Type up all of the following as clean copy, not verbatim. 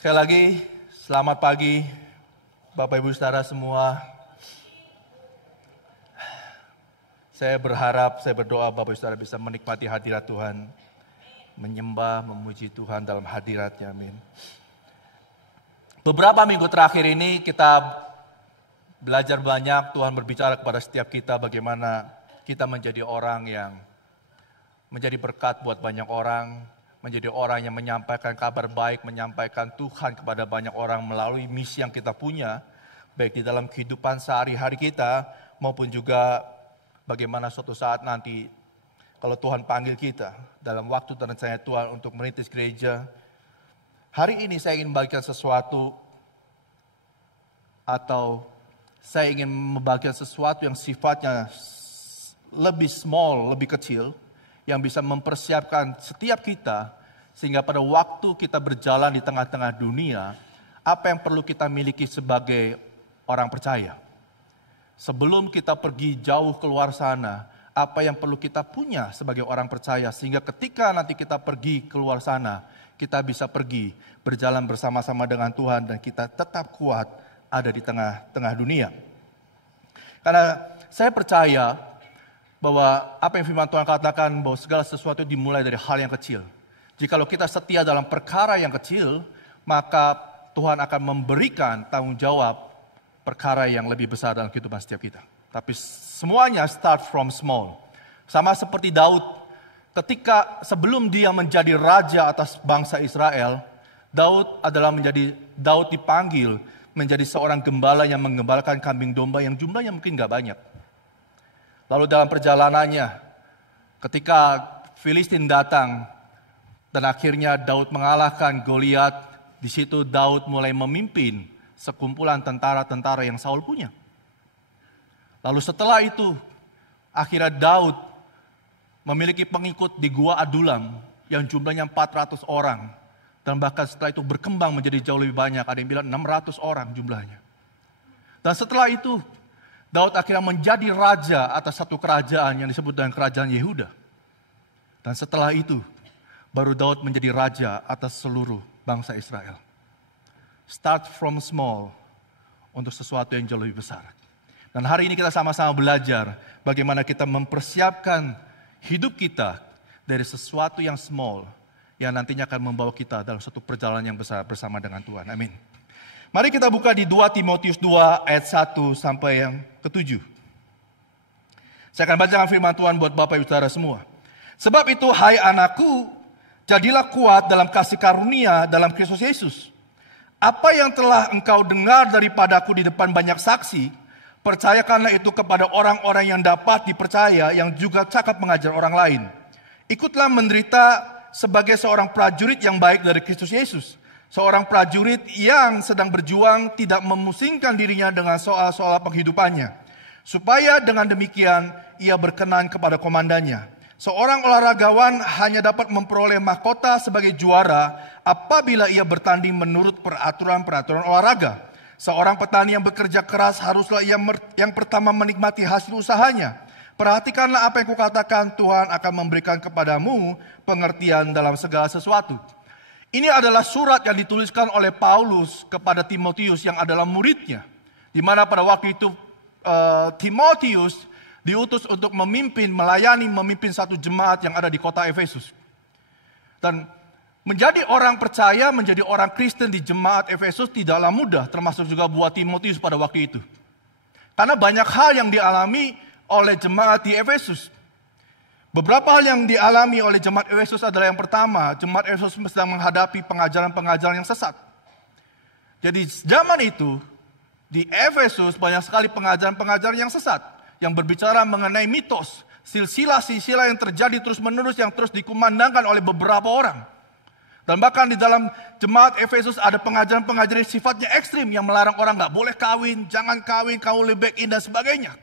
Sekali lagi, selamat pagi Bapak Ibu Saudara semua. Saya berharap, saya berdoa Bapak Ibu Saudara bisa menikmati hadirat Tuhan, menyembah, memuji Tuhan dalam hadirat-Nya. Amin. Beberapa minggu terakhir ini kita belajar banyak, Tuhan berbicara kepada setiap kita bagaimana kita menjadi orang yang menjadi berkat buat banyak orang, menjadi orang yang menyampaikan kabar baik, menyampaikan Tuhan kepada banyak orang melalui misi yang kita punya, baik di dalam kehidupan sehari-hari kita, maupun juga bagaimana suatu saat nanti, kalau Tuhan panggil kita dalam waktu dan rencana Tuhan untuk merintis gereja. Hari ini saya ingin membagikan sesuatu, atau saya ingin membagikan sesuatu yang sifatnya lebih small, lebih kecil, yang bisa mempersiapkan setiap kita, sehingga pada waktu kita berjalan di tengah-tengah dunia, apa yang perlu kita miliki sebagai orang percaya. Sebelum kita pergi jauh keluar sana, apa yang perlu kita punya sebagai orang percaya, sehingga ketika nanti kita pergi keluar sana, kita bisa pergi berjalan bersama-sama dengan Tuhan dan kita tetap kuat ada di tengah-tengah dunia. Karena saya percaya bahwa apa yang firman Tuhan katakan, bahwa segala sesuatu dimulai dari hal yang kecil. Jikalau kita setia dalam perkara yang kecil, maka Tuhan akan memberikan tanggung jawab perkara yang lebih besar dalam kehidupan setiap kita. Tapi semuanya start from small. Sama seperti Daud, ketika sebelum dia menjadi raja atas bangsa Israel, Daud dipanggil menjadi seorang gembala yang menggembalakan kambing domba yang jumlahnya mungkin gak banyak. Lalu dalam perjalanannya, ketika Filistin datang dan akhirnya Daud mengalahkan Goliat, di situ Daud mulai memimpin sekumpulan tentara-tentara yang Saul punya. Lalu setelah itu, akhirnya Daud memiliki pengikut di Gua Adulam yang jumlahnya 400 orang. Dan bahkan setelah itu berkembang menjadi jauh lebih banyak, ada yang bilang 600 orang jumlahnya. Dan setelah itu, Daud akhirnya menjadi raja atas satu kerajaan yang disebut dengan kerajaan Yehuda. Dan setelah itu, baru Daud menjadi raja atas seluruh bangsa Israel. Start from small untuk sesuatu yang jauh lebih besar. Dan hari ini kita sama-sama belajar bagaimana kita mempersiapkan hidup kita dari sesuatu yang small, yang nantinya akan membawa kita dalam satu perjalanan yang besar bersama dengan Tuhan. Amin. Mari kita buka di 2 Timotius 2 ayat 1 sampai yang ke-7. Saya akan bacakan firman Tuhan buat Bapak Ibu Saudara semua. Sebab itu, hai anakku, jadilah kuat dalam kasih karunia dalam Kristus Yesus. Apa yang telah engkau dengar daripadaku di depan banyak saksi, percayakanlah itu kepada orang-orang yang dapat dipercaya, yang juga cakap mengajar orang lain. Ikutlah menderita sebagai seorang prajurit yang baik dari Kristus Yesus. Seorang prajurit yang sedang berjuang tidak memusingkan dirinya dengan soal-soal penghidupannya. Supaya dengan demikian ia berkenan kepada komandannya. Seorang olahragawan hanya dapat memperoleh mahkota sebagai juara apabila ia bertanding menurut peraturan-peraturan olahraga. Seorang petani yang bekerja keras haruslah yang pertama menikmati hasil usahanya. Perhatikanlah apa yang kukatakan, Tuhan akan memberikan kepadamu pengertian dalam segala sesuatu. Ini adalah surat yang dituliskan oleh Paulus kepada Timotius yang adalah muridnya. Di mana pada waktu itu Timotius diutus untuk memimpin satu jemaat yang ada di kota Efesus. Dan menjadi orang percaya, menjadi orang Kristen di jemaat Efesus tidaklah mudah, termasuk juga buat Timotius pada waktu itu. Karena banyak hal yang dialami oleh jemaat di Efesus. Beberapa hal yang dialami oleh jemaat Efesus adalah yang pertama, jemaat Efesus sedang menghadapi pengajaran-pengajaran yang sesat. Jadi zaman itu, di Efesus banyak sekali pengajaran-pengajaran yang sesat, yang berbicara mengenai mitos, silsilah-silsilah yang terjadi terus-menerus, yang terus dikumandangkan oleh beberapa orang. Dan bahkan di dalam jemaat Efesus ada pengajaran-pengajaran sifatnya ekstrim, yang melarang orang gak boleh kawin, jangan kawin, kau lebih baik in, dan sebagainya.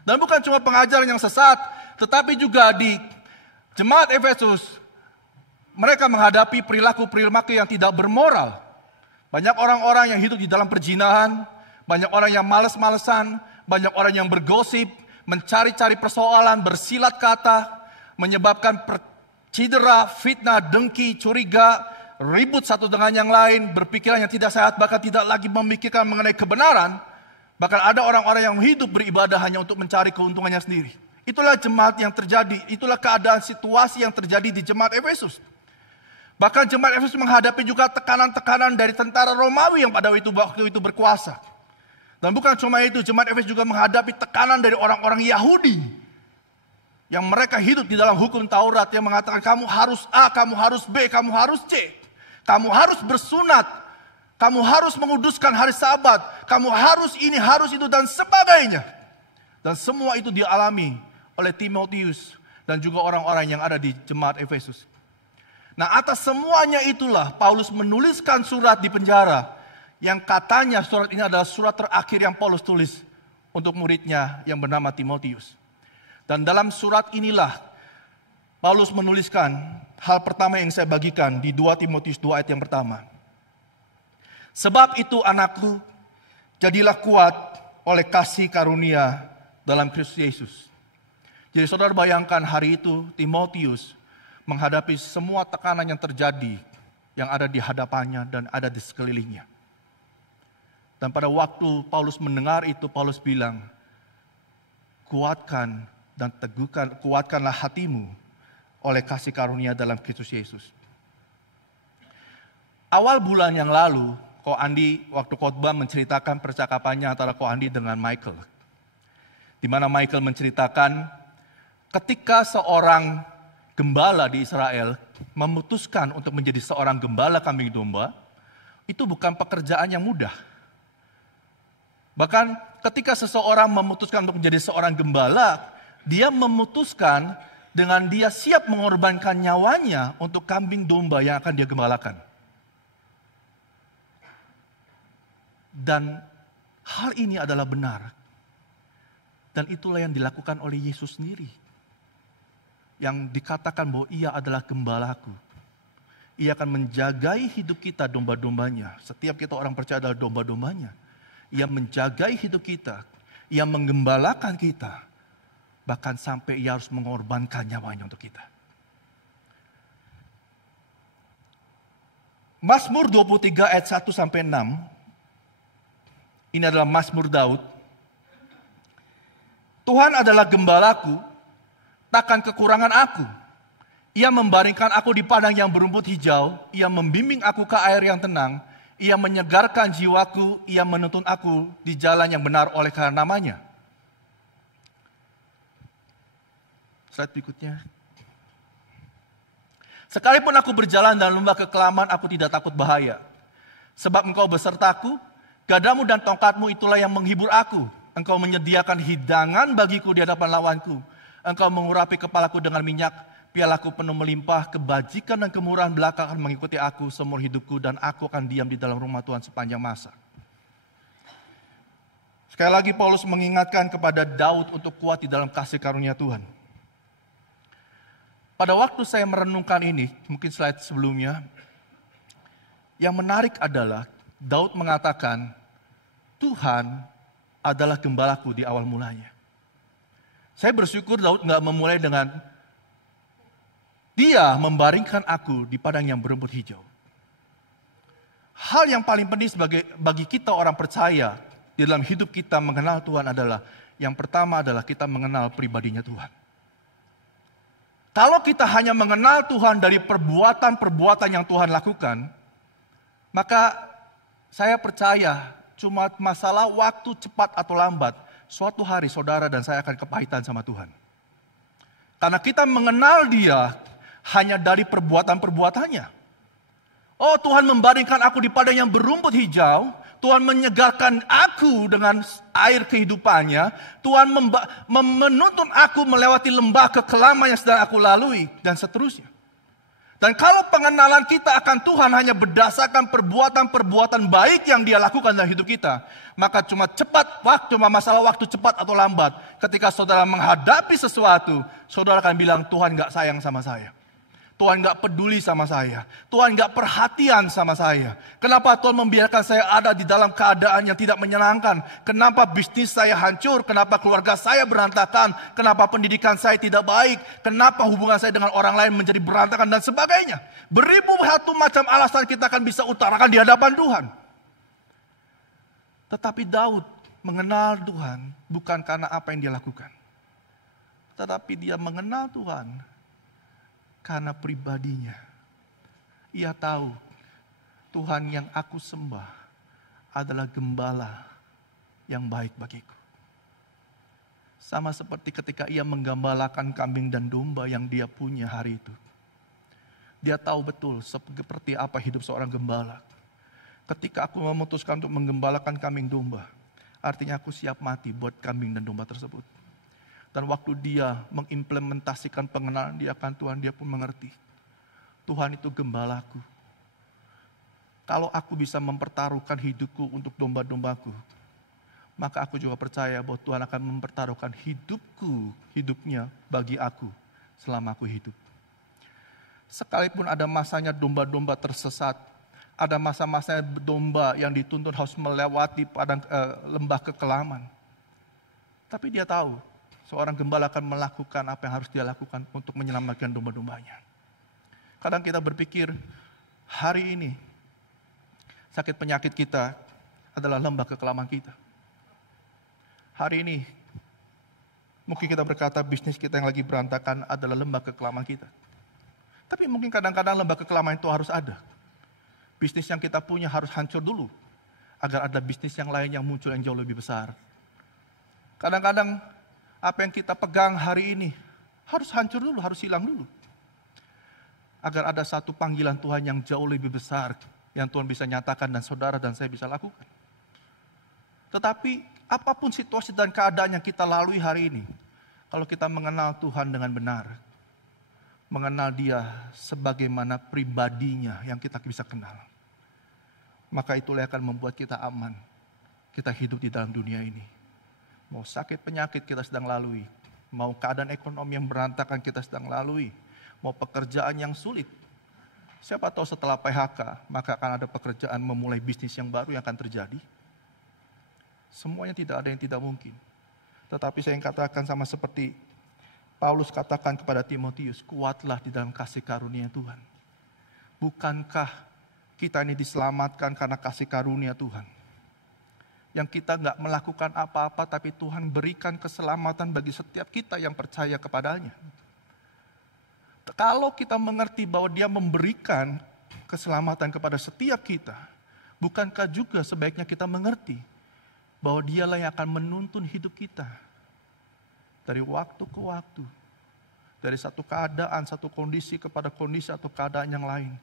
Dan bukan cuma pengajaran yang sesat, tetapi juga di jemaat Efesus, mereka menghadapi perilaku-perilaku yang tidak bermoral. Banyak orang-orang yang hidup di dalam perzinahan, banyak orang yang malas-malesan, banyak orang yang bergosip, mencari-cari persoalan, bersilat kata, menyebabkan cedera, fitnah, dengki, curiga, ribut satu dengan yang lain, berpikiran yang tidak sehat, bahkan tidak lagi memikirkan mengenai kebenaran. Bahkan ada orang-orang yang hidup beribadah hanya untuk mencari keuntungannya sendiri. Itulah jemaat yang terjadi, itulah keadaan situasi yang terjadi di jemaat Efesus. Bahkan jemaat Efesus menghadapi juga tekanan-tekanan dari tentara Romawi yang pada waktu itu berkuasa. Dan bukan cuma itu, jemaat Efesus juga menghadapi tekanan dari orang-orang Yahudi. Yang mereka hidup di dalam hukum Taurat yang mengatakan kamu harus A, kamu harus B, kamu harus C. Kamu harus bersunat, kamu harus menguduskan hari Sabat, kamu harus ini, harus itu, dan sebagainya. Dan semua itu dialami oleh Timotius dan juga orang-orang yang ada di jemaat Efesus. Nah, atas semuanya itulah Paulus menuliskan surat di penjara yang katanya surat ini adalah surat terakhir yang Paulus tulis untuk muridnya yang bernama Timotius. Dan dalam surat inilah Paulus menuliskan hal pertama yang saya bagikan di 2 Timotius 2 ayat yang pertama. Sebab itu anakku, jadilah kuat oleh kasih karunia dalam Kristus Yesus. Jadi saudara bayangkan hari itu Timotius menghadapi semua tekanan yang terjadi, yang ada di hadapannya dan ada di sekelilingnya. Dan pada waktu Paulus mendengar itu, Paulus bilang, kuatkan dan teguhkan, kuatkanlah hatimu oleh kasih karunia dalam Kristus Yesus. Awal bulan yang lalu, Ko Andi waktu khotbah menceritakan percakapannya antara Ko Andi dengan Michael. Di mana Michael menceritakan ketika seorang gembala di Israel memutuskan untuk menjadi seorang gembala kambing domba, itu bukan pekerjaan yang mudah. Bahkan ketika seseorang memutuskan untuk menjadi seorang gembala, dia memutuskan dengan dia siap mengorbankan nyawanya untuk kambing domba yang akan dia gembalakan. Dan hal ini adalah benar. Dan itulah yang dilakukan oleh Yesus sendiri. Yang dikatakan bahwa ia adalah gembalaku. Ia akan menjagai hidup kita domba-dombanya. Setiap kita orang percaya adalah domba-dombanya. Ia menjagai hidup kita. Ia menggembalakan kita. Bahkan sampai ia harus mengorbankan nyawanya untuk kita. Mazmur 23 ayat 1-6. Ini adalah Mazmur Daud. Tuhan adalah gembalaku, takkan kekurangan aku. Ia membaringkan aku di padang yang berumput hijau. Ia membimbing aku ke air yang tenang. Ia menyegarkan jiwaku. Ia menuntun aku di jalan yang benar oleh karena namanya. Slide berikutnya. Sekalipun aku berjalan dalam lembah kekelaman, aku tidak takut bahaya. Sebab engkau besertaku, gadamu dan tongkatmu itulah yang menghibur aku. Engkau menyediakan hidangan bagiku di hadapan lawanku. Engkau mengurapi kepalaku dengan minyak, pialaku penuh melimpah, kebajikan dan kemurahan belaka akan mengikuti aku seumur hidupku, dan aku akan diam di dalam rumah Tuhan sepanjang masa. Sekali lagi Paulus mengingatkan kepada Daud untuk kuat di dalam kasih karunia Tuhan. Pada waktu saya merenungkan ini, mungkin slide sebelumnya, yang menarik adalah Daud mengatakan, Tuhan adalah gembalaku di awal mulanya. Saya bersyukur Daud nggak memulai dengan, dia membaringkan aku di padang yang berumput hijau. Hal yang paling penting bagi kita orang percaya di dalam hidup kita mengenal Tuhan adalah, yang pertama adalah kita mengenal pribadinya Tuhan. Kalau kita hanya mengenal Tuhan dari perbuatan-perbuatan yang Tuhan lakukan, maka saya percaya cuma masalah waktu cepat atau lambat, suatu hari saudara dan saya akan kepahitan sama Tuhan. Karena kita mengenal Dia hanya dari perbuatan-perbuatannya. Oh, Tuhan membaringkan aku di padang yang berumput hijau. Tuhan menyegarkan aku dengan air kehidupannya. Tuhan menuntun aku melewati lembah kekelaman yang sedang aku lalui. Dan seterusnya. Dan kalau pengenalan kita akan Tuhan hanya berdasarkan perbuatan-perbuatan baik yang Dia lakukan dalam hidup kita, maka cuma masalah waktu cepat atau lambat. Ketika saudara menghadapi sesuatu, saudara akan bilang, Tuhan gak sayang sama saya. Tuhan gak peduli sama saya. Tuhan gak perhatian sama saya. Kenapa Tuhan membiarkan saya ada di dalam keadaan yang tidak menyenangkan? Kenapa bisnis saya hancur? Kenapa keluarga saya berantakan? Kenapa pendidikan saya tidak baik? Kenapa hubungan saya dengan orang lain menjadi berantakan dan sebagainya? Beribu satu macam alasan kita akan bisa utarakan di hadapan Tuhan. Tetapi Daud mengenal Tuhan bukan karena apa yang dia lakukan. Tetapi dia mengenal Tuhan karena pribadinya. Ia tahu Tuhan yang aku sembah adalah gembala yang baik bagiku. Sama seperti ketika ia menggembalakan kambing dan domba yang dia punya hari itu. Dia tahu betul seperti apa hidup seorang gembala. Ketika aku memutuskan untuk menggembalakan kambing domba, artinya aku siap mati buat kambing dan domba tersebut. Dan waktu dia mengimplementasikan pengenalan dia akan Tuhan, dia pun mengerti. Tuhan itu gembalaku. Kalau aku bisa mempertaruhkan hidupku untuk domba-dombaku, maka aku juga percaya bahwa Tuhan akan mempertaruhkan hidupnya bagi aku selama aku hidup. Sekalipun ada masanya domba-domba tersesat, ada masa-masanya domba yang dituntun harus melewati lembah kekelaman. Tapi dia tahu, seorang gembala akan melakukan apa yang harus dia lakukan untuk menyelamatkan domba-dombanya. Kadang kita berpikir, hari ini sakit penyakit kita adalah lembah kekelaman kita. Hari ini mungkin kita berkata bisnis kita yang lagi berantakan adalah lembah kekelaman kita. Tapi mungkin kadang-kadang lembah kekelaman itu harus ada. Bisnis yang kita punya harus hancur dulu, agar ada bisnis yang lain yang muncul yang jauh lebih besar. Kadang-kadang apa yang kita pegang hari ini harus hancur dulu, harus hilang dulu. Agar ada satu panggilan Tuhan yang jauh lebih besar yang Tuhan bisa nyatakan dan saudara dan saya bisa lakukan. Tetapi apapun situasi dan keadaan yang kita lalui hari ini, kalau kita mengenal Tuhan dengan benar, mengenal Dia sebagaimana pribadinya yang kita bisa kenal, maka itulah yang akan membuat kita aman. Kita hidup di dalam dunia ini. Mau sakit penyakit kita sedang lalui, mau keadaan ekonomi yang berantakan kita sedang lalui, mau pekerjaan yang sulit. Siapa tahu setelah PHK, maka akan ada pekerjaan memulai bisnis yang baru yang akan terjadi. Semuanya tidak ada yang tidak mungkin. Tetapi saya yang katakan sama seperti Paulus katakan kepada Timotius, kuatlah di dalam kasih karunia Tuhan. Bukankah kita ini diselamatkan karena kasih karunia Tuhan? Yang kita nggak melakukan apa-apa, tapi Tuhan berikan keselamatan bagi setiap kita yang percaya kepadanya. Kalau kita mengerti bahwa Dia memberikan keselamatan kepada setiap kita, bukankah juga sebaiknya kita mengerti bahwa Dialah yang akan menuntun hidup kita dari waktu ke waktu, dari satu keadaan, satu kondisi kepada kondisi atau keadaan yang lain,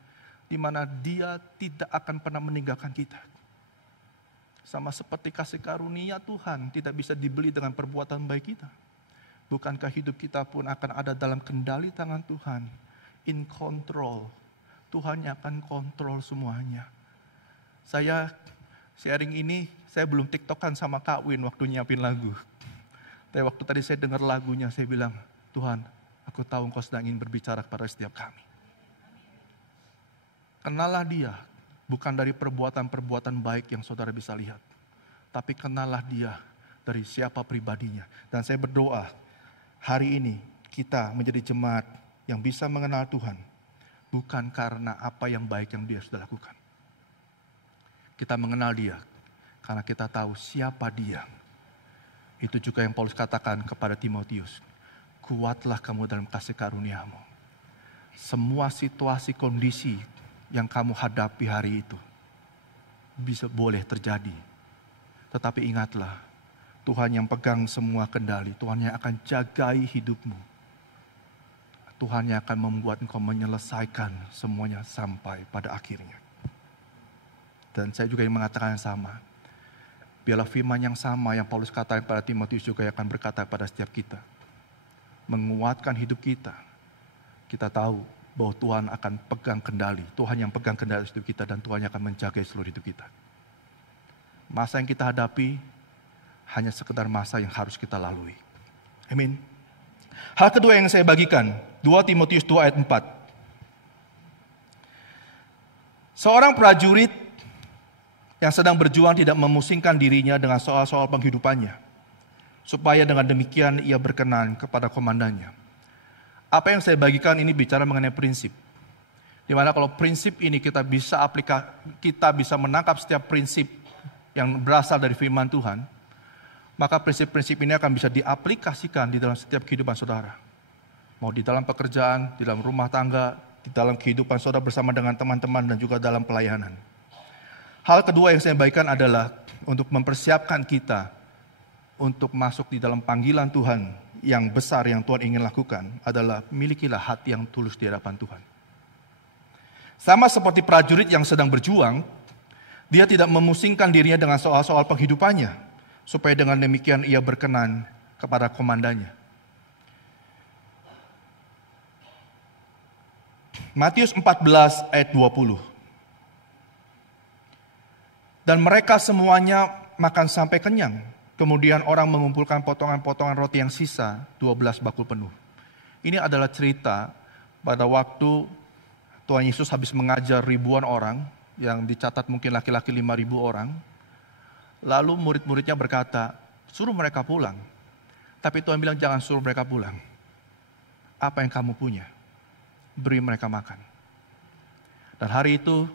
di mana Dia tidak akan pernah meninggalkan kita. Sama seperti kasih karunia Tuhan tidak bisa dibeli dengan perbuatan baik kita. Bukankah hidup kita pun akan ada dalam kendali tangan Tuhan? In control. Tuhan yang akan kontrol semuanya. Saya sharing ini, saya belum tiktokan sama Kak Win waktu nyiapin lagu. Tapi waktu tadi saya dengar lagunya, saya bilang, Tuhan, aku tahu Engkau sedang ingin berbicara kepada setiap kami. Kenalah Dia. Bukan dari perbuatan-perbuatan baik yang saudara bisa lihat. Tapi kenallah Dia dari siapa pribadinya. Dan saya berdoa, hari ini kita menjadi jemaat yang bisa mengenal Tuhan. Bukan karena apa yang baik yang Dia sudah lakukan. Kita mengenal Dia karena kita tahu siapa Dia. Itu juga yang Paulus katakan kepada Timotius. Kuatlah kamu dalam kasih karunia-Mu. Semua situasi, kondisi yang kamu hadapi hari itu boleh terjadi. Tetapi ingatlah, Tuhan yang pegang semua kendali, Tuhan yang akan jagai hidupmu. Tuhan yang akan membuat engkau menyelesaikan semuanya sampai pada akhirnya. Dan saya juga yang mengatakan yang sama. Biarlah firman yang sama yang Paulus katakan pada Timotius juga akan berkata pada setiap kita. Menguatkan hidup kita. Kita tahu bahwa Tuhan akan pegang kendali. Tuhan yang pegang kendali hidup kita dan Tuhan yang akan menjaga seluruh hidup kita. Masa yang kita hadapi hanya sekedar masa yang harus kita lalui. Amin. Hal kedua yang saya bagikan, 2 Timotius 2 ayat 4. Seorang prajurit yang sedang berjuang tidak memusingkan dirinya dengan soal-soal penghidupannya, supaya dengan demikian ia berkenan kepada komandannya. Apa yang saya bagikan ini bicara mengenai prinsip. Di mana kalau prinsip ini kita bisa menangkap setiap prinsip yang berasal dari firman Tuhan, maka prinsip-prinsip ini akan bisa diaplikasikan di dalam setiap kehidupan saudara. Mau di dalam pekerjaan, di dalam rumah tangga, di dalam kehidupan saudara bersama dengan teman-teman dan juga dalam pelayanan. Hal kedua yang saya bagikan adalah untuk mempersiapkan kita untuk masuk di dalam panggilan Tuhan yang besar yang Tuhan ingin lakukan adalah milikilah hati yang tulus di hadapan Tuhan. Sama seperti prajurit yang sedang berjuang, dia tidak memusingkan dirinya dengan soal-soal penghidupannya, supaya dengan demikian ia berkenan kepada komandannya. Matius 14 ayat 20. Dan mereka semuanya makan sampai kenyang. Kemudian orang mengumpulkan potongan-potongan roti yang sisa, 12 bakul penuh. Ini adalah cerita pada waktu Tuhan Yesus habis mengajar ribuan orang, yang dicatat mungkin laki-laki 5.000 orang. Lalu murid-muridnya berkata, suruh mereka pulang. Tapi Tuhan bilang jangan suruh mereka pulang. Apa yang kamu punya, beri mereka makan. Dan hari itu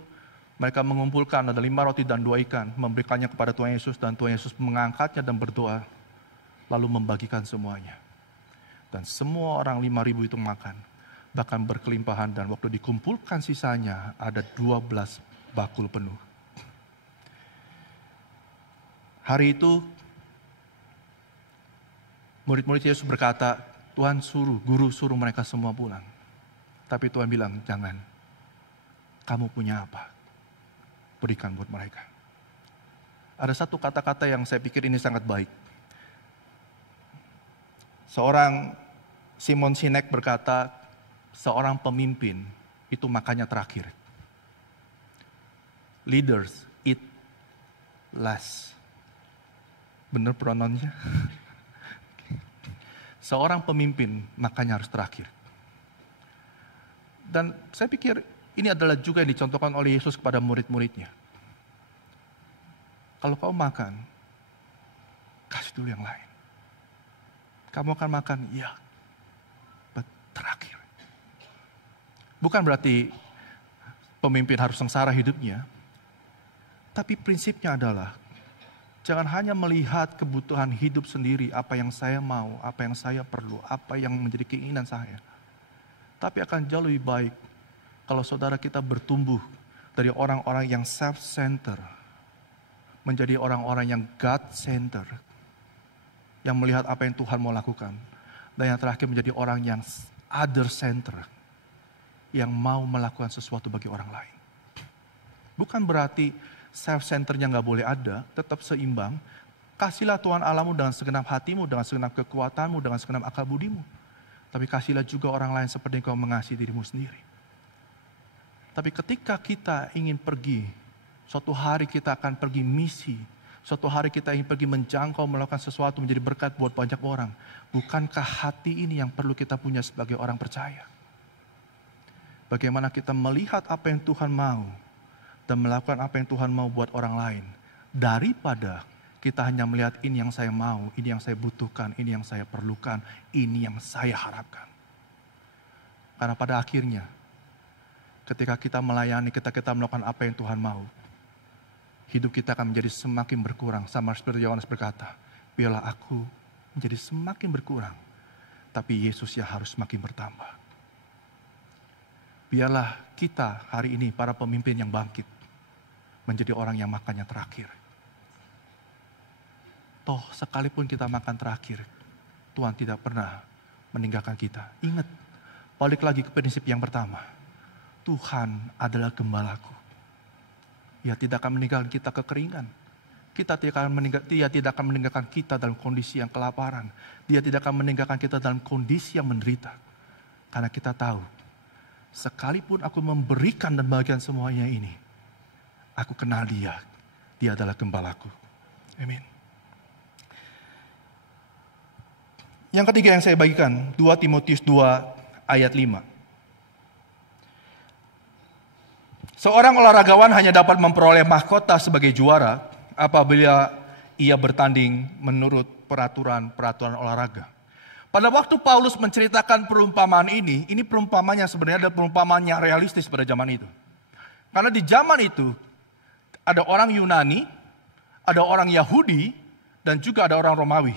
mereka mengumpulkan ada 5 roti dan 2 ikan, memberikannya kepada Tuhan Yesus, dan Tuhan Yesus mengangkatnya dan berdoa, lalu membagikan semuanya. Dan semua orang 5.000 itu makan, bahkan berkelimpahan, dan waktu dikumpulkan sisanya ada 12 bakul penuh. Hari itu murid-murid Yesus berkata, Tuhan guru suruh mereka semua pulang. Tapi Tuhan bilang, jangan. Kamu punya apa? Berikan buat mereka. Ada satu kata-kata yang saya pikir ini sangat baik. Seorang Simon Sinek berkata, seorang pemimpin itu makannya terakhir. Leaders eat last. Benar pronounnya? Seorang pemimpin makannya harus terakhir. Dan saya pikir ini adalah juga yang dicontohkan oleh Yesus kepada murid-muridnya. Kalau kau makan, kasih dulu yang lain. Kamu akan makan, iya, terakhir. Bukan berarti pemimpin harus sengsara hidupnya, tapi prinsipnya adalah jangan hanya melihat kebutuhan hidup sendiri, apa yang saya mau, apa yang saya perlu, apa yang menjadi keinginan saya. Tapi akan jauh lebih baik kalau saudara kita bertumbuh dari orang-orang yang self-center menjadi orang-orang yang God-center, yang melihat apa yang Tuhan mau lakukan. Dan yang terakhir menjadi orang yang other-center, yang mau melakukan sesuatu bagi orang lain. Bukan berarti self-centernya gak boleh ada, tetap seimbang. Kasihlah Tuhan Allahmu dengan segenap hatimu, dengan segenap kekuatanmu, dengan segenap akal budimu. Tapi kasihlah juga orang lain seperti kau mengasihi dirimu sendiri. Tapi ketika kita ingin pergi, suatu hari kita akan pergi misi, suatu hari kita ingin pergi menjangkau, melakukan sesuatu menjadi berkat buat banyak orang. Bukankah hati ini yang perlu kita punya sebagai orang percaya? Bagaimana kita melihat apa yang Tuhan mau dan melakukan apa yang Tuhan mau buat orang lain, daripada kita hanya melihat ini yang saya mau, ini yang saya butuhkan, ini yang saya perlukan, ini yang saya harapkan. Karena pada akhirnya, ketika kita melayani, ketika kita melakukan apa yang Tuhan mau, hidup kita akan menjadi semakin berkurang. Sama seperti Yohanes berkata, biarlah aku menjadi semakin berkurang, tapi Yesus ya harus semakin bertambah. Biarlah kita hari ini, para pemimpin yang bangkit, menjadi orang yang makannya terakhir. Toh sekalipun kita makan terakhir, Tuhan tidak pernah meninggalkan kita. Ingat, balik lagi ke prinsip yang pertama. Tuhan adalah gembalaku. Dia tidak akan meninggalkan kita kekeringan. Dia tidak akan meninggalkan kita dalam kondisi yang kelaparan. Dia tidak akan meninggalkan kita dalam kondisi yang menderita. Karena kita tahu, sekalipun aku memberikan dan bagian semuanya ini, aku kenal dia. Dia adalah gembalaku. Amin. Yang ketiga yang saya bagikan, 2 Timotius 2 ayat 5. Seorang olahragawan hanya dapat memperoleh mahkota sebagai juara apabila ia bertanding menurut peraturan-peraturan olahraga. Pada waktu Paulus menceritakan perumpamaan ini perumpamaan yang sebenarnya adalah perumpamaan yang realistis pada zaman itu. Karena di zaman itu ada orang Yunani, ada orang Yahudi, dan juga ada orang Romawi.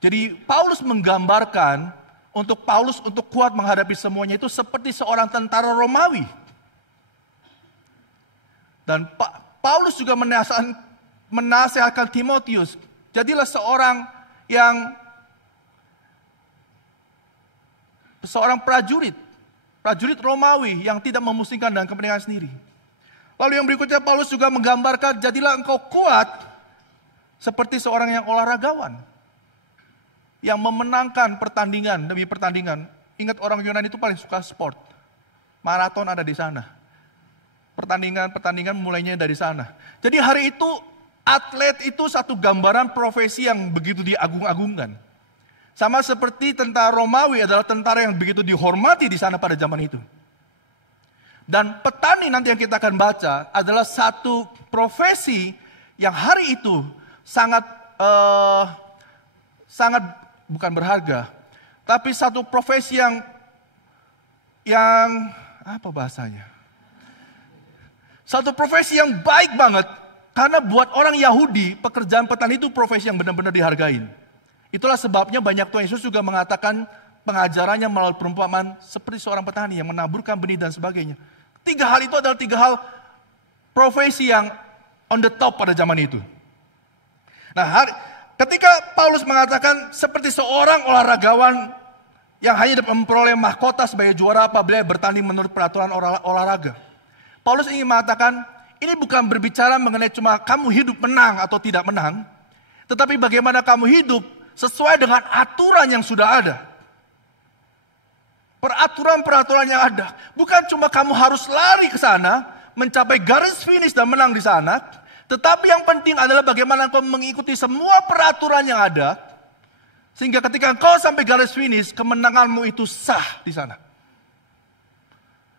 Jadi Paulus menggambarkan untuk Paulus untuk kuat menghadapi semuanya itu seperti seorang tentara Romawi. Dan Paulus juga menasihatkan Timotius, jadilah seorang prajurit Romawi yang tidak memusingkan dengan kepentingan sendiri. Lalu yang berikutnya Paulus juga menggambarkan, jadilah engkau kuat seperti seorang yang olahragawan, yang memenangkan pertandingan demi pertandingan. Ingat, orang Yunani itu paling suka sport. Maraton ada di sana. Pertandingan mulainya dari sana. Jadi hari itu atlet itu satu gambaran profesi yang begitu diagung-agungkan. Sama seperti tentara Romawi adalah tentara yang begitu dihormati di sana pada zaman itu. Dan petani nanti yang kita akan baca adalah satu profesi yang hari itu sangat bukan berharga, tapi satu profesi yang apa bahasanya? Satu profesi yang baik banget, karena buat orang Yahudi, pekerjaan petani itu profesi yang benar-benar dihargain. Itulah sebabnya banyak Tuhan Yesus juga mengatakan pengajarannya melalui perumpamaan seperti seorang petani yang menaburkan benih dan sebagainya. 3 hal itu adalah 3 hal profesi yang on the top pada zaman itu. Nah, ketika Paulus mengatakan seperti seorang olahragawan yang hanya dapat memperoleh mahkota sebagai juara apabila bertanding menurut peraturan olahraga. Paulus ingin mengatakan, ini bukan berbicara mengenai cuma kamu hidup menang atau tidak menang, tetapi bagaimana kamu hidup sesuai dengan aturan yang sudah ada. Peraturan-peraturan yang ada. Bukan cuma kamu harus lari ke sana, mencapai garis finish dan menang di sana, tetapi yang penting adalah bagaimana kau mengikuti semua peraturan yang ada, sehingga ketika kau sampai garis finish, kemenanganmu itu sah di sana.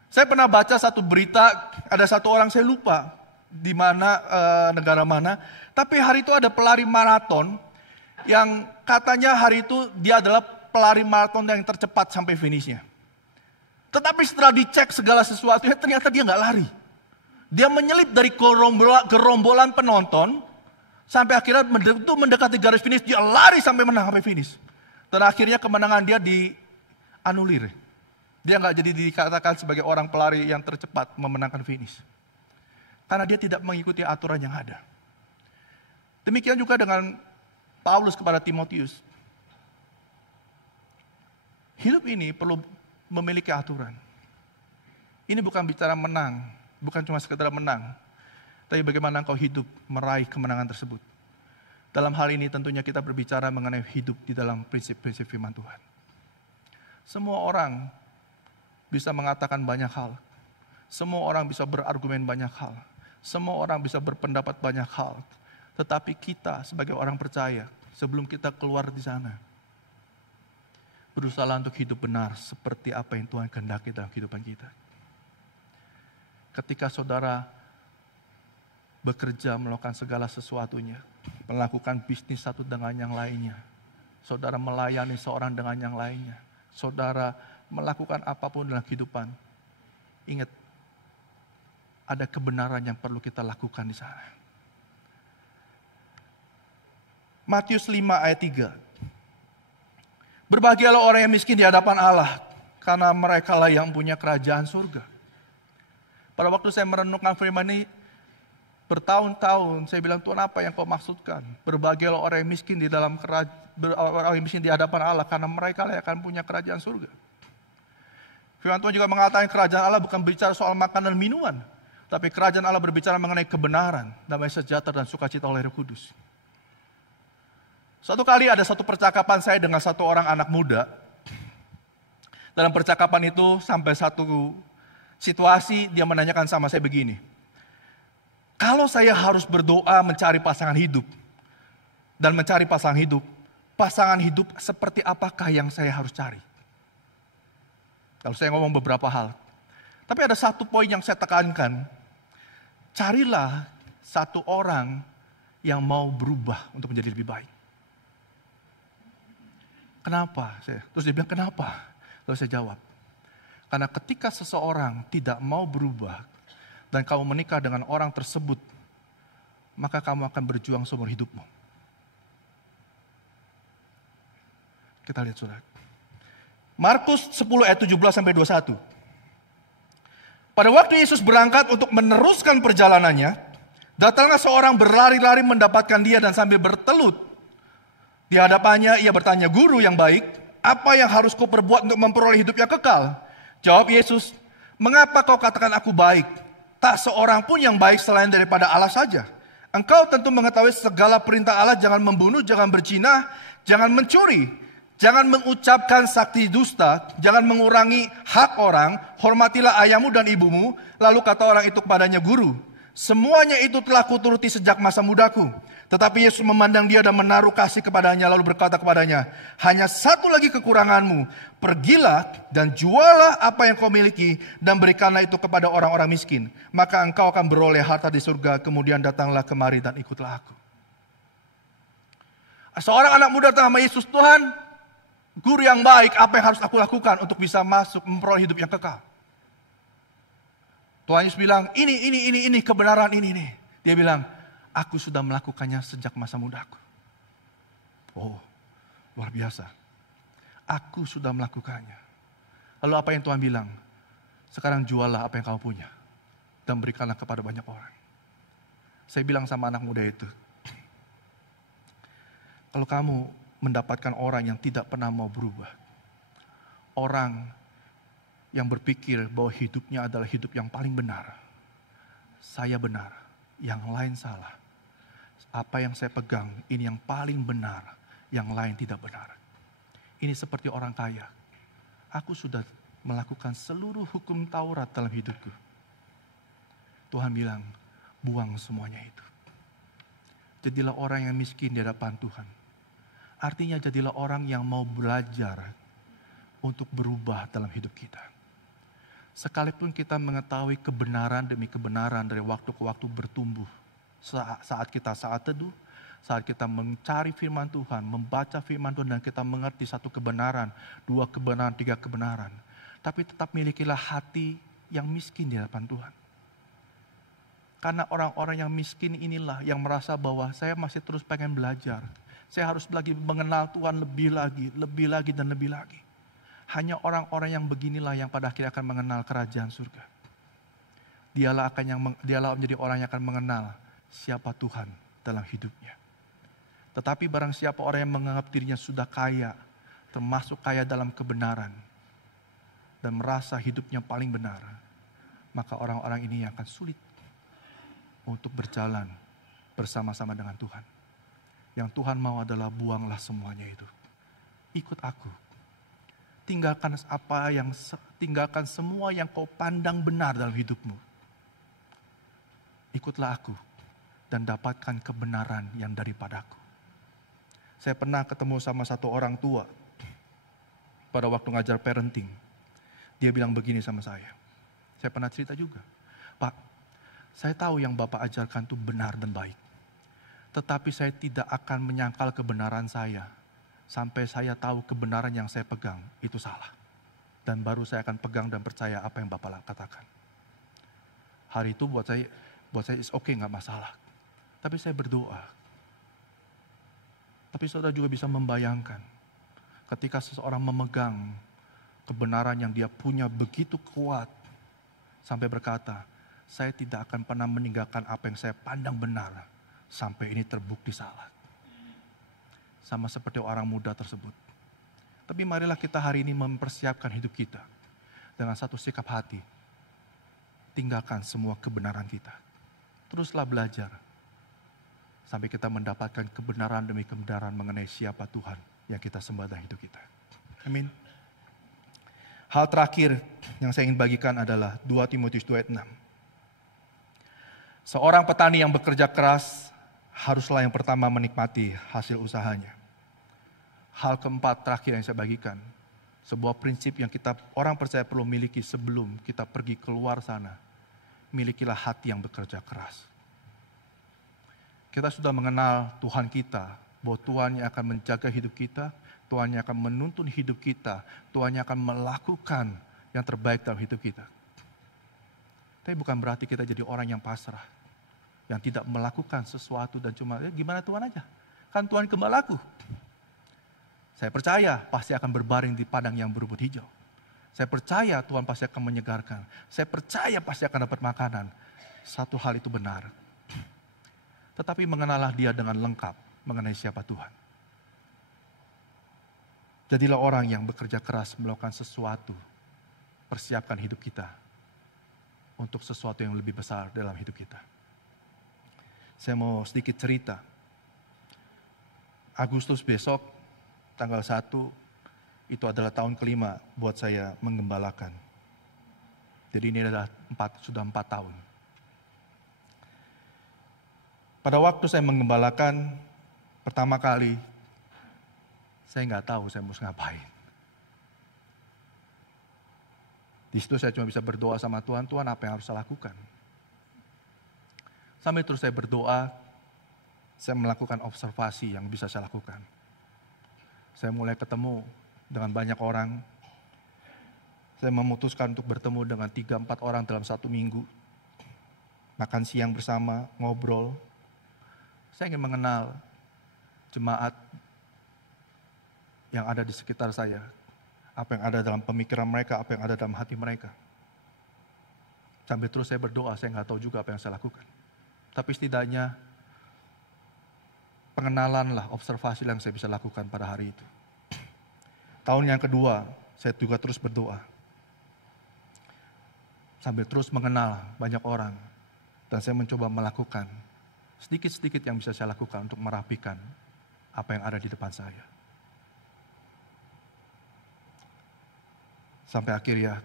Saya pernah baca satu berita, ada satu orang, saya lupa di mana, negara mana, tapi hari itu ada pelari maraton yang katanya hari itu dia adalah pelari maraton yang tercepat sampai finishnya. Tetapi setelah dicek segala sesuatunya, ternyata dia nggak lari. Dia menyelip dari gerombolan penonton, sampai akhirnya mendekati garis finish, dia lari sampai menang sampai finish. Dan akhirnya kemenangan dia dianulir. Dia nggak jadi dikatakan sebagai orang pelari yang tercepat memenangkan finish. Karena dia tidak mengikuti aturan yang ada. Demikian juga dengan Paulus kepada Timotius. Hidup ini perlu memiliki aturan. Ini bukan bicara menang, bukan cuma sekedar menang. Tapi bagaimana engkau hidup meraih kemenangan tersebut. Dalam hal ini tentunya kita berbicara mengenai hidup di dalam prinsip-prinsip firman Tuhan. Semua orang bisa mengatakan banyak hal. Semua orang bisa berargumen banyak hal. Semua orang bisa berpendapat banyak hal. Tetapi kita sebagai orang percaya, sebelum kita keluar di sana, berusaha untuk hidup benar seperti apa yang Tuhan kehendaki dalam kehidupan kita. Ketika saudara bekerja, melakukan segala sesuatunya, melakukan bisnis satu dengan yang lainnya, saudara melayani seorang dengan yang lainnya, saudara melakukan apapun dalam kehidupan, ingat, ada kebenaran yang perlu kita lakukan di sana. Matius 5 ayat 3. Berbahagialah orang yang miskin di hadapan Allah, karena merekalah yang punya kerajaan surga. Pada waktu saya merenungkan firman ini, bertahun-tahun saya bilang, Tuhan, apa yang kau maksudkan? Berbahagialah orang yang miskin di hadapan Allah, karena merekalah yang akan punya kerajaan surga. Firman Tuhan juga mengatakan kerajaan Allah bukan berbicara soal makan dan minuman, tapi kerajaan Allah berbicara mengenai kebenaran, damai sejahtera dan sukacita oleh Roh Kudus. Suatu kali ada satu percakapan saya dengan satu orang anak muda. Dalam percakapan itu sampai satu situasi dia menanyakan sama saya begini. Kalau saya harus berdoa mencari pasangan hidup dan mencari pasangan hidup seperti apakah yang saya harus cari? Kalau saya ngomong beberapa hal. Tapi ada satu poin yang saya tekankan. Carilah satu orang yang mau berubah untuk menjadi lebih baik. Kenapa? Terus dia bilang, kenapa? Lalu saya jawab, karena ketika seseorang tidak mau berubah dan kamu menikah dengan orang tersebut, maka kamu akan berjuang seumur hidupmu. Kita lihat saudara. Markus 10 ayat 17 sampai 21. Pada waktu Yesus berangkat untuk meneruskan perjalanannya, datanglah seorang berlari-lari mendapatkan dia dan sambil bertelut di hadapannya ia bertanya, "Guru yang baik, apa yang harus kau perbuat untuk memperoleh hidup yang kekal?" Jawab Yesus, "Mengapa kau katakan aku baik? Tak seorang pun yang baik selain daripada Allah saja. Engkau tentu mengetahui segala perintah Allah, jangan membunuh, jangan berzina, jangan mencuri, jangan mengucapkan saksi dusta, jangan mengurangi hak orang, hormatilah ayahmu dan ibumu." Lalu kata orang itu kepadanya, "Guru, semuanya itu telah kuturuti sejak masa mudaku." Tetapi Yesus memandang dia dan menaruh kasih kepadanya, lalu berkata kepadanya, "Hanya satu lagi kekuranganmu. Pergilah dan jualah apa yang kau miliki dan berikanlah itu kepada orang-orang miskin. Maka engkau akan beroleh harta di surga. Kemudian datanglah kemari dan ikutlah aku." Seorang anak muda datang sama Yesus, "Tuhan, guru yang baik, apa yang harus aku lakukan untuk bisa masuk memperoleh hidup yang kekal?" Tuhan Yesus bilang, ini kebenaran ini. Dia bilang, "Aku sudah melakukannya sejak masa mudaku." Oh, luar biasa. Aku sudah melakukannya. Lalu apa yang Tuhan bilang? Sekarang juallah apa yang kamu punya dan berikanlah kepada banyak orang. Saya bilang sama anak muda itu, kalau kamu mendapatkan orang yang tidak pernah mau berubah, orang yang berpikir bahwa hidupnya adalah hidup yang paling benar, saya benar, yang lain salah. Apa yang saya pegang, ini yang paling benar, yang lain tidak benar. Ini seperti orang kaya. Aku sudah melakukan seluruh hukum Taurat dalam hidupku. Tuhan bilang, buang semuanya itu. Jadilah orang yang miskin di hadapan Tuhan. Artinya jadilah orang yang mau belajar untuk berubah dalam hidup kita. Sekalipun kita mengetahui kebenaran demi kebenaran dari waktu ke waktu bertumbuh. Saat kita saat teduh, saat kita mencari firman Tuhan, membaca firman Tuhan dan kita mengerti satu kebenaran, dua kebenaran, tiga kebenaran. Tapi tetap milikilah hati yang miskin di hadapan Tuhan. Karena orang-orang yang miskin inilah yang merasa bahwa saya masih terus pengen belajar. Saya harus lagi mengenal Tuhan lebih lagi dan lebih lagi. Hanya orang-orang yang beginilah yang pada akhirnya akan mengenal kerajaan surga. Dialah menjadi orang yang akan mengenal siapa Tuhan dalam hidupnya. Tetapi barang siapa orang yang menganggap dirinya sudah kaya, termasuk kaya dalam kebenaran, dan merasa hidupnya paling benar, maka orang-orang ini akan sulit untuk berjalan bersama-sama dengan Tuhan. Yang Tuhan mau adalah buanglah semuanya itu. Ikut aku. Tinggalkan semua yang kau pandang benar dalam hidupmu. Ikutlah aku dan dapatkan kebenaran yang daripadaku. Saya pernah ketemu sama satu orang tua pada waktu ngajar parenting. Dia bilang begini sama saya. Saya pernah cerita juga. "Pak, saya tahu yang Bapak ajarkan itu benar dan baik. Tetapi saya tidak akan menyangkal kebenaran saya sampai saya tahu kebenaran yang saya pegang itu salah. Dan baru saya akan pegang dan percaya apa yang Bapak katakan." Hari itu buat saya it's okay, gak masalah. Tapi saya berdoa. Tapi saudara juga bisa membayangkan ketika seseorang memegang kebenaran yang dia punya begitu kuat sampai berkata, "Saya tidak akan pernah meninggalkan apa yang saya pandang benar sampai ini terbukti salah." Sama seperti orang muda tersebut. Tapi marilah kita hari ini mempersiapkan hidup kita dengan satu sikap hati. Tinggalkan semua kebenaran kita. Teruslah belajar sampai kita mendapatkan kebenaran demi kebenaran mengenai siapa Tuhan yang kita sembah dalam hidup kita. Amin. Hal terakhir yang saya ingin bagikan adalah 2 Timotius 2:6. Seorang petani yang bekerja keras haruslah yang pertama menikmati hasil usahanya. Hal keempat terakhir yang saya bagikan, Sebuah prinsip yang kita orang percaya perlu miliki sebelum kita pergi keluar sana. Milikilah hati yang bekerja keras. Kita sudah mengenal Tuhan kita, bahwa Tuhan yang akan menjaga hidup kita, Tuhan yang akan menuntun hidup kita, Tuhan yang akan melakukan yang terbaik dalam hidup kita. Tapi bukan berarti kita jadi orang yang pasrah, yang tidak melakukan sesuatu dan cuma, gimana Tuhan aja, kan Tuhan gembalaku. Saya percaya pasti akan berbaring di padang yang berumput hijau. Saya percaya Tuhan pasti akan menyegarkan. Saya percaya pasti akan dapat makanan. Satu hal itu benar. Tetapi mengenalah dia dengan lengkap mengenai siapa Tuhan. Jadilah orang yang bekerja keras melakukan sesuatu. Persiapkan hidup kita untuk sesuatu yang lebih besar dalam hidup kita. Saya mau sedikit cerita. Agustus besok, tanggal 1, itu adalah tahun kelima buat saya menggembalakan. Jadi ini adalah sudah 4 tahun. Pada waktu saya menggembalakan, pertama kali, saya nggak tahu saya mesti ngapain. Di situ saya cuma bisa berdoa sama Tuhan, Tuhan apa yang harus saya lakukan. Sambil terus saya berdoa, saya melakukan observasi yang bisa saya lakukan. Saya mulai ketemu dengan banyak orang. Saya memutuskan untuk bertemu dengan 3-4 orang dalam 1 minggu. Makan siang bersama, ngobrol. Saya ingin mengenal jemaat yang ada di sekitar saya. Apa yang ada dalam pemikiran mereka, apa yang ada dalam hati mereka. Sambil terus saya berdoa, saya nggak tahu juga apa yang saya lakukan. Tapi setidaknya pengenalanlah, observasi yang saya bisa lakukan pada hari itu. Tahun yang kedua, saya juga terus berdoa. Sambil terus mengenal banyak orang. Dan saya mencoba melakukan sedikit-sedikit yang bisa saya lakukan untuk merapikan apa yang ada di depan saya. Sampai akhirnya,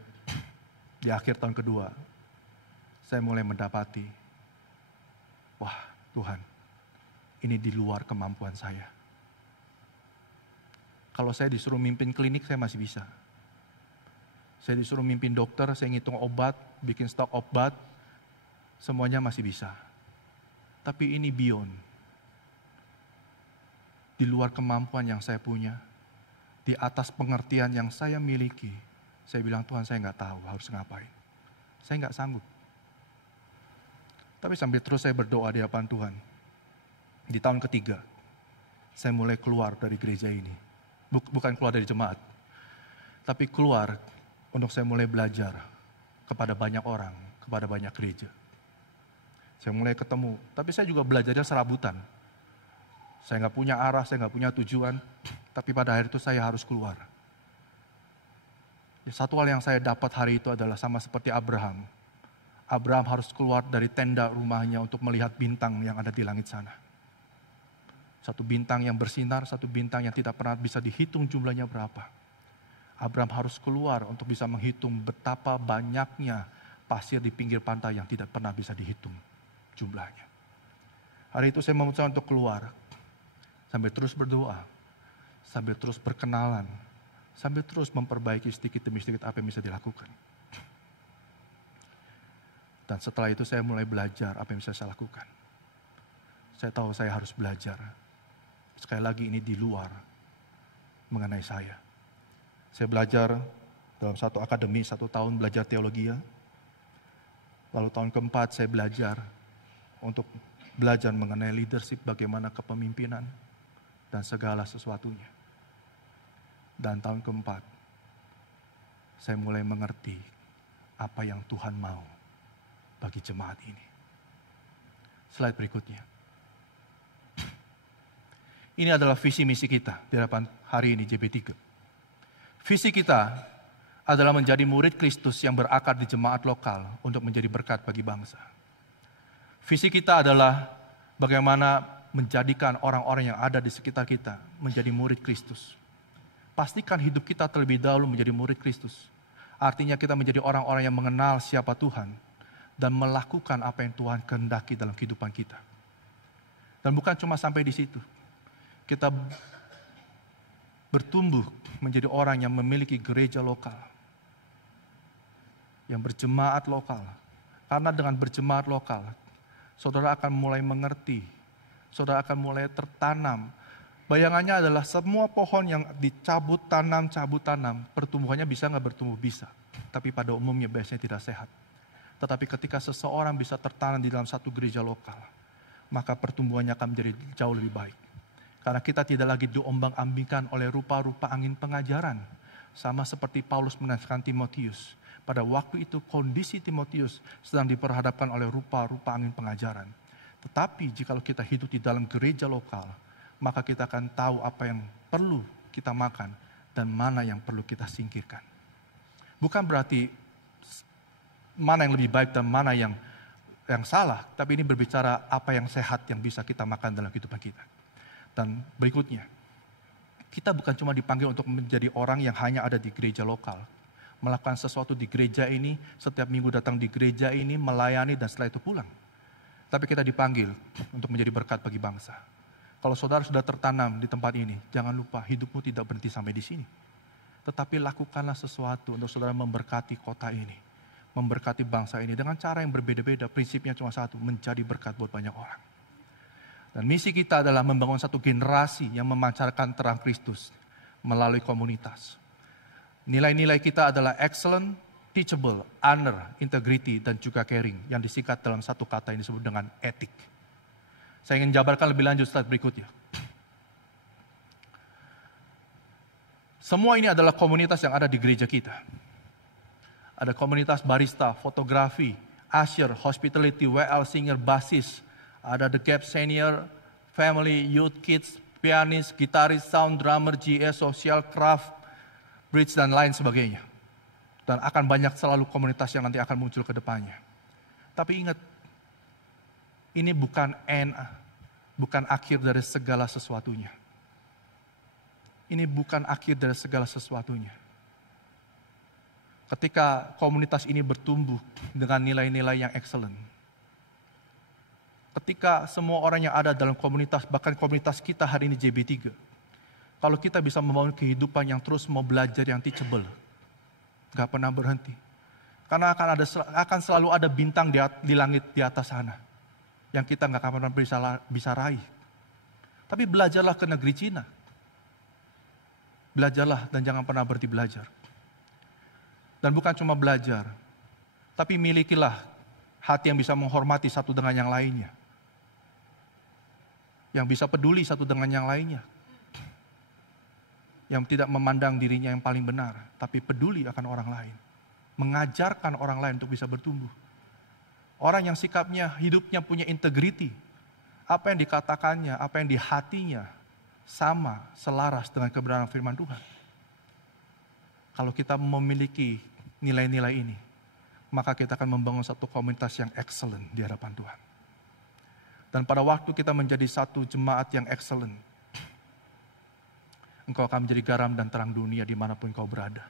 di akhir tahun kedua, saya mulai mendapati, wah Tuhan, ini di luar kemampuan saya. Kalau saya disuruh mimpin klinik, saya masih bisa. Saya disuruh mimpin dokter, saya ngitung obat, bikin stok obat, semuanya masih bisa. Tapi ini beyond. Di luar kemampuan yang saya punya, di atas pengertian yang saya miliki, saya bilang, Tuhan saya nggak tahu harus ngapain. Saya nggak sanggup. Tapi sambil terus saya berdoa di hadapan Tuhan. Di tahun ketiga, saya mulai keluar dari gereja ini. Bukan keluar dari jemaat, tapi keluar untuk saya mulai belajar kepada banyak orang, kepada banyak gereja. Saya mulai ketemu, tapi saya juga belajarnya serabutan. Saya nggak punya arah, saya nggak punya tujuan, tapi pada hari itu saya harus keluar. Satu hal yang saya dapat hari itu adalah sama seperti Abraham. Abraham harus keluar dari tenda rumahnya untuk melihat bintang yang ada di langit sana. Satu bintang yang bersinar, satu bintang yang tidak pernah bisa dihitung jumlahnya berapa. Abraham harus keluar untuk bisa menghitung betapa banyaknya pasir di pinggir pantai yang tidak pernah bisa dihitung jumlahnya. Hari itu saya memutuskan untuk keluar. Sambil terus berdoa. Sambil terus berkenalan. Sambil terus memperbaiki sedikit demi sedikit apa yang bisa dilakukan. Dan setelah itu saya mulai belajar apa yang bisa saya lakukan. Saya tahu saya harus belajar. Sekali lagi ini di luar mengenai saya. Saya belajar dalam satu akademi, 1 tahun belajar teologi. Lalu tahun keempat saya belajar untuk belajar mengenai leadership, bagaimana kepemimpinan dan segala sesuatunya. Dan tahun keempat saya mulai mengerti apa yang Tuhan mau bagi jemaat ini. Slide berikutnya. Ini adalah visi misi kita di hadapan hari ini JB3. Visi kita adalah menjadi murid Kristus yang berakar di jemaat lokal untuk menjadi berkat bagi bangsa. Visi kita adalah bagaimana menjadikan orang-orang yang ada di sekitar kita menjadi murid Kristus. Pastikan hidup kita terlebih dahulu menjadi murid Kristus. Artinya kita menjadi orang-orang yang mengenal siapa Tuhan dan melakukan apa yang Tuhan kehendaki dalam kehidupan kita. Dan bukan cuma sampai di situ. Kita bertumbuh menjadi orang yang memiliki gereja lokal, yang berjemaat lokal. Karena dengan berjemaat lokal, saudara akan mulai mengerti, saudara akan mulai tertanam. Bayangannya adalah semua pohon yang dicabut tanam, pertumbuhannya bisa nggak bertumbuh? Bisa. Tapi pada umumnya biasanya tidak sehat. Tetapi ketika seseorang bisa tertanam di dalam satu gereja lokal, maka pertumbuhannya akan menjadi jauh lebih baik. Karena kita tidak lagi diombang-ambingkan oleh rupa-rupa angin pengajaran. Sama seperti Paulus menasihatkan Timotius. Pada waktu itu kondisi Timotius sedang diperhadapkan oleh rupa-rupa angin pengajaran. Tetapi jika kita hidup di dalam gereja lokal, maka kita akan tahu apa yang perlu kita makan dan mana yang perlu kita singkirkan. Bukan berarti mana yang lebih baik dan mana yang salah, tapi ini berbicara apa yang sehat yang bisa kita makan dalam kehidupan kita. Dan berikutnya, kita bukan cuma dipanggil untuk menjadi orang yang hanya ada di gereja lokal. Melakukan sesuatu di gereja ini, setiap minggu datang di gereja ini, melayani dan setelah itu pulang. Tapi kita dipanggil untuk menjadi berkat bagi bangsa. Kalau saudara sudah tertanam di tempat ini, jangan lupa hidupmu tidak berhenti sampai di sini. Tetapi lakukanlah sesuatu untuk saudara memberkati kota ini. Memberkati bangsa ini dengan cara yang berbeda-beda. Prinsipnya cuma satu, menjadi berkat buat banyak orang. Dan misi kita adalah membangun satu generasi yang memancarkan terang Kristus melalui komunitas. Nilai-nilai kita adalah excellent, teachable, honor, integrity, dan juga caring. Yang disingkat dalam satu kata yang disebut dengan etik. Saya ingin jabarkan lebih lanjut slide berikutnya. Semua ini adalah komunitas yang ada di gereja kita. Ada komunitas barista, fotografi, usher, hospitality, WL, singer, basis. Ada The Gap Senior, Family, Youth, Kids, pianis, gitaris, sound, drummer, GS, social, craft, bridge, dan lain sebagainya. Dan akan banyak selalu komunitas yang nanti akan muncul ke depannya. Tapi ingat, ini bukan bukan akhir dari segala sesuatunya. Ini bukan akhir dari segala sesuatunya. Ketika komunitas ini bertumbuh dengan nilai-nilai yang excellent, ketika semua orang yang ada dalam komunitas, bahkan komunitas kita hari ini JB3, kalau kita bisa membangun kehidupan yang terus mau belajar yang teachable, gak pernah berhenti. Karena akan selalu ada bintang di langit di atas sana, yang kita gak akan pernah bisa raih. Tapi belajarlah ke negeri Cina. Belajarlah dan jangan pernah berhenti belajar. Dan bukan cuma belajar, tapi milikilah hati yang bisa menghormati satu dengan yang lainnya. Yang bisa peduli satu dengan yang lainnya. Yang tidak memandang dirinya yang paling benar, tapi peduli akan orang lain. Mengajarkan orang lain untuk bisa bertumbuh. Orang yang sikapnya, hidupnya punya integriti. Apa yang dikatakannya, apa yang di hatinya, sama, selaras dengan kebenaran firman Tuhan. Kalau kita memiliki nilai-nilai ini, maka kita akan membangun satu komunitas yang excellent di hadapan Tuhan. Dan pada waktu kita menjadi satu jemaat yang excellent, engkau akan menjadi garam dan terang dunia dimanapun kau berada.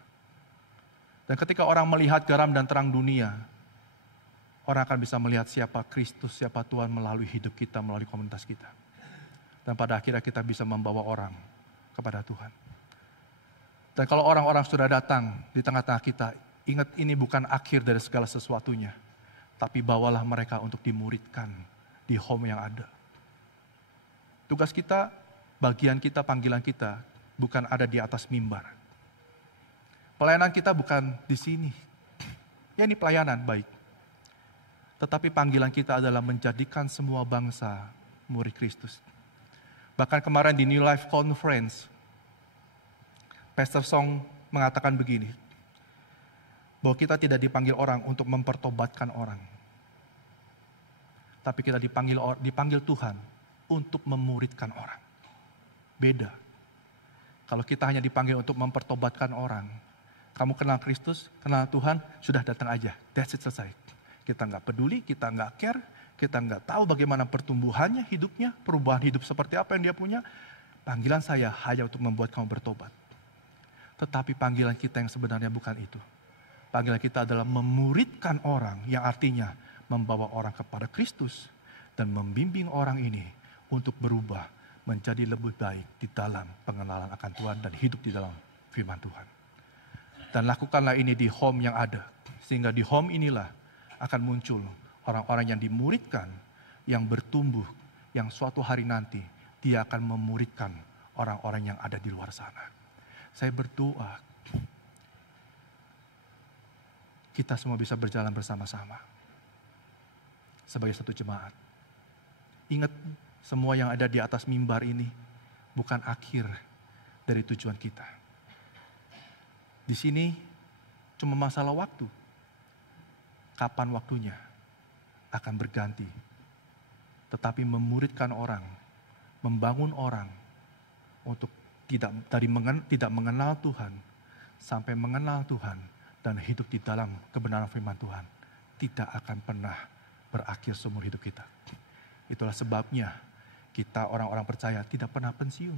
Dan ketika orang melihat garam dan terang dunia, orang akan bisa melihat siapa Kristus, siapa Tuhan melalui hidup kita, melalui komunitas kita. Dan pada akhirnya kita bisa membawa orang kepada Tuhan. Dan kalau orang-orang sudah datang di tengah-tengah kita, ingat ini bukan akhir dari segala sesuatunya. Tapi bawalah mereka untuk dimuridkan di home yang ada. Tugas kita, bagian kita, panggilan kita, bukan ada di atas mimbar. Pelayanan kita bukan di sini. Ya ini pelayanan, baik. Tetapi panggilan kita adalah menjadikan semua bangsa murid Kristus. Bahkan kemarin di New Life Conference, Pastor Song mengatakan begini, bahwa kita tidak dipanggil orang untuk mempertobatkan orang. Tapi kita dipanggil Tuhan untuk memuridkan orang. Beda. Kalau kita hanya dipanggil untuk mempertobatkan orang, kamu kenal Kristus, kenal Tuhan, sudah datang aja. That's it, selesai. Kita nggak peduli, kita nggak care, kita nggak tahu bagaimana pertumbuhannya, hidupnya, perubahan hidup seperti apa yang dia punya. Panggilan saya hanya untuk membuat kamu bertobat. Tetapi panggilan kita yang sebenarnya bukan itu. Panggilan kita adalah memuridkan orang, yang artinya membawa orang kepada Kristus dan membimbing orang ini untuk berubah menjadi lebih baik di dalam pengenalan akan Tuhan dan hidup di dalam firman Tuhan. Dan lakukanlah ini di home yang ada, sehingga di home inilah akan muncul orang-orang yang dimuridkan, yang bertumbuh, yang suatu hari nanti dia akan memuridkan orang-orang yang ada di luar sana. Saya berdoa, kita semua bisa berjalan bersama-sama sebagai satu jemaat. Ingat, semua yang ada di atas mimbar ini bukan akhir dari tujuan kita. Di sini cuma masalah waktu. Kapan waktunya akan berganti. Tetapi memuridkan orang, membangun orang untuk tidak mengenal Tuhan sampai mengenal Tuhan dan hidup di dalam kebenaran firman Tuhan tidak akan pernah berakhir seumur hidup kita. Itulah sebabnya kita orang-orang percaya tidak pernah pensiun.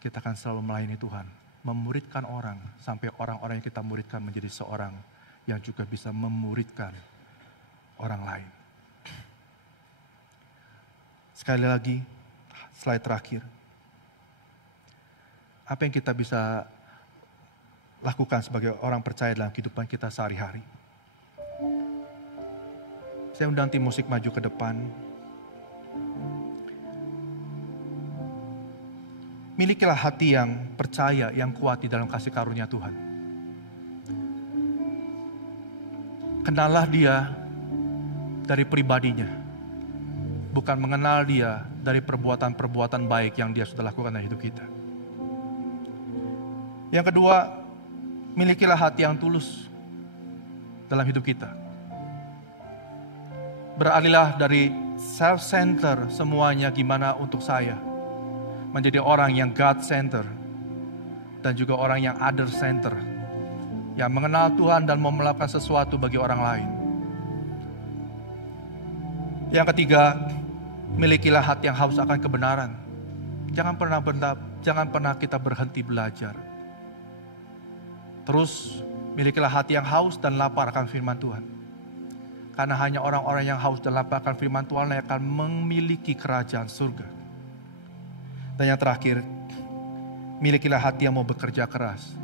Kita akan selalu melayani Tuhan, memuridkan orang sampai orang-orang yang kita muridkan menjadi seorang yang juga bisa memuridkan orang lain. Sekali lagi, slide terakhir. Apa yang kita bisa lakukan sebagai orang percaya dalam kehidupan kita sehari-hari? Saya undang tim musik maju ke depan. Milikilah hati yang percaya, yang kuat di dalam kasih karunia Tuhan. Kenallah dia dari pribadinya. Bukan mengenal dia dari perbuatan-perbuatan baik yang dia sudah lakukan dalam hidup kita. Yang kedua, milikilah hati yang tulus dalam hidup kita. Beralihlah dari self-center semuanya gimana untuk saya. Menjadi orang yang God-center. Dan juga orang yang other-center. Yang mengenal Tuhan dan mau melakukan sesuatu bagi orang lain. Yang ketiga, milikilah hati yang haus akan kebenaran. Jangan pernah kita berhenti belajar. Terus milikilah hati yang haus dan lapar akan firman Tuhan. Karena hanya orang-orang yang haus dan lapar akan firman Tuhan yang akan memiliki kerajaan surga. Dan yang terakhir, milikilah hati yang mau bekerja keras.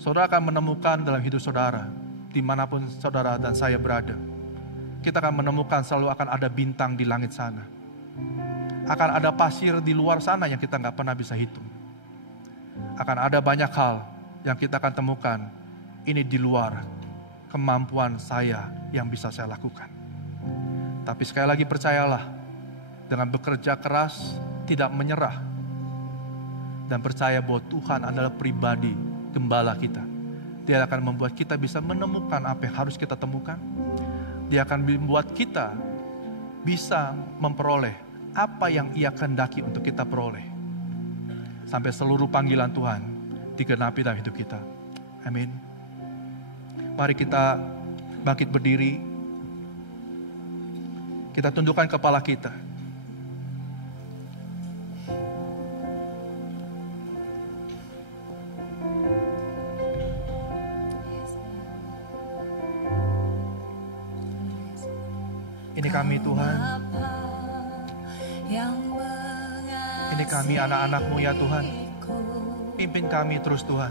Saudara akan menemukan dalam hidup saudara, dimanapun saudara dan saya berada. Kita akan menemukan selalu akan ada bintang di langit sana. Akan ada pasir di luar sana yang kita nggak pernah bisa hitung. Akan ada banyak hal yang kita akan temukan, ini di luar kemampuan saya yang bisa saya lakukan. Tapi sekali lagi percayalah, dengan bekerja keras, tidak menyerah. Dan percaya bahwa Tuhan adalah pribadi gembala kita. Dia akan membuat kita bisa menemukan apa yang harus kita temukan. Dia akan membuat kita bisa memperoleh apa yang Ia kehendaki untuk kita peroleh. Sampai seluruh panggilan Tuhan digenapi dalam hidup kita. Amin. Mari kita bangkit berdiri. Kita tundukkan kepala kita. Ini kami Tuhan. Ini kami anak-anak-Mu ya Tuhan. Pimpin kami terus Tuhan.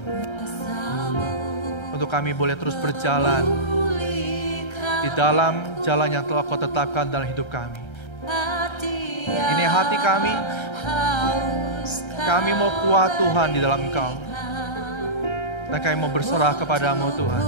Untuk kami boleh terus berjalan di dalam jalan yang telah Kau tetapkan dalam hidup kami. Ini hati kami. Kami mau kuat Tuhan di dalam Engkau. Dan kami mau berserah kepada-Mu Tuhan.